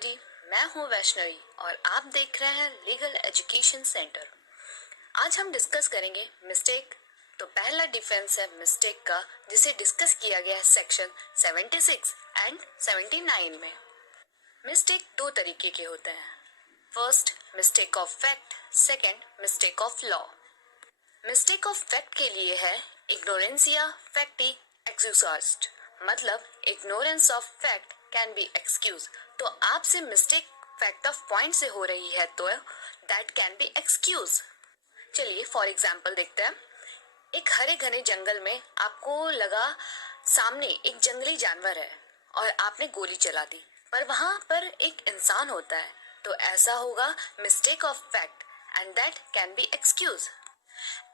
Everybody, मैं हूं वैष्णवी और आप देख रहे हैं लीगल एजुकेशन सेंटर। आज हम डिस्कस करेंगे मिस्टेक। तो पहला डिफेंस है मिस्टेक का, जिसे डिस्कस किया गया है सेक्शन 76 एंड 79 में। मिस्टेक दो तरीके के होते हैं। First, mistake of fact, second, mistake of law. Mistake of fact के लिए है इग्नोरेंसिया फैक्टी एक्सक्यूज्ड, मतलब ignorance of fact can be excuse. तो आपसे मिस्टेक फैक्ट ऑफ पॉइंट से हो रही है तो दैट कैन बी एक्सक्यूज। चलिए फॉर एग्जांपल देखते हैं। एक हरे घने जंगल में आपको लगा सामने एक जंगली जानवर है और आपने गोली चला दी, पर वहां पर एक इंसान होता है, तो ऐसा होगा mistake of fact and that can be excuse.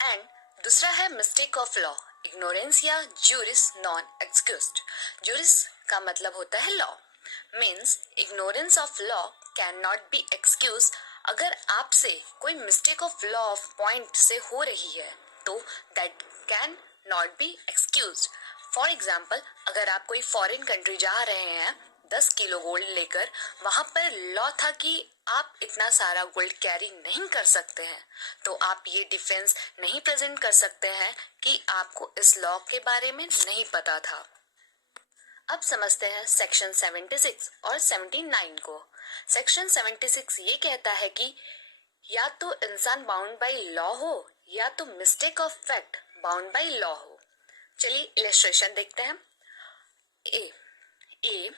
And दूसरा है mistake of law, ignorantia juris non excused. जूरिस का मतलब होता है law, means ignorance of law can not be excuse. अगर आपसे कोई mistake of law of point से हो रही है तो that can not be excuse. For example, अगर आप कोई फॉरेन कंट्री जा रहे हैं 10 किलो गोल्ड लेकर, वहां पर लॉ था कि आप इतना सारा गोल्ड कैरी नहीं कर सकते हैं, तो आप ये डिफेंस नहीं प्रेजेंट कर सकते हैं कि आपको इस लॉ के बारे में नहीं पता था। अब समझते हैं सेक्शन 76 और 79 को। सेक्शन 76 ये कहता है कि या तो इंसान बाउंड बाय लॉ हो या तो mistake of fact bound by law हो। चलिए इलस्ट्रेशन देखते हैं। ए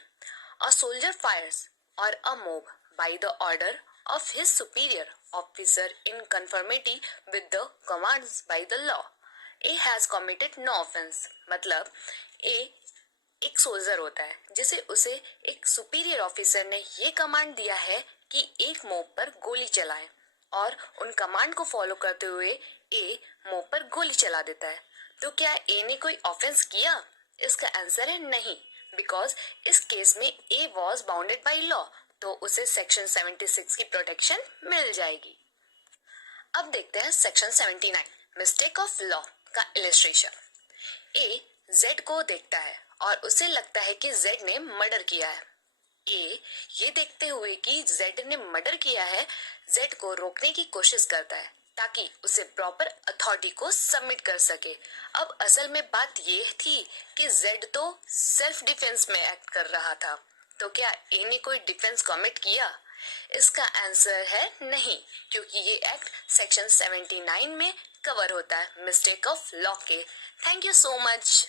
A soldier fires or a mob by the order of his superior officer in conformity with the commands by the law. A has committed no offense, मतलब A एक soldier होता है जिसे उसे एक सुपीरियर ऑफिसर ने ये कमांड दिया है कि एक मोब पर गोली चलाए, और उन कमांड को फॉलो करते हुए ए मोब पर गोली चला देता है। तो क्या ए ने कोई ऑफेंस किया? इसका आंसर है नहीं, बिकॉज इस केस में ए वॉज बाउंडेड बाई लॉ, तो उसे सेक्शन 76 की प्रोटेक्शन मिल जाएगी। अब देखते हैं सेक्शन 79, मिस्टेक ऑफ लॉ का इलस्ट्रेशन। ए जेड को देखता है और उसे लगता है कि जेड ने मर्डर किया है। ए ये देखते हुए कि जेड ने मर्डर किया है, जेड को रोकने की कोशिश करता है ताकि उसे प्रॉपर अथॉरिटी को सबमिट कर सके। अब असल में बात ये थी कि जेड तो सेल्फ डिफेंस में एक्ट कर रहा था, तो क्या ए ने कोई डिफेंस कमिट किया? इसका आंसर है नहीं, क्योंकि ये एक्ट सेक्शन 79 में कवर होता है मिस्टेक ऑफ लॉ के। Thank you so much.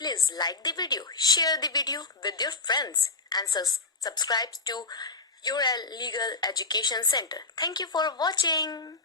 Please like the video, share the video with your friends and subscribe to your legal education center. Thank you for watching.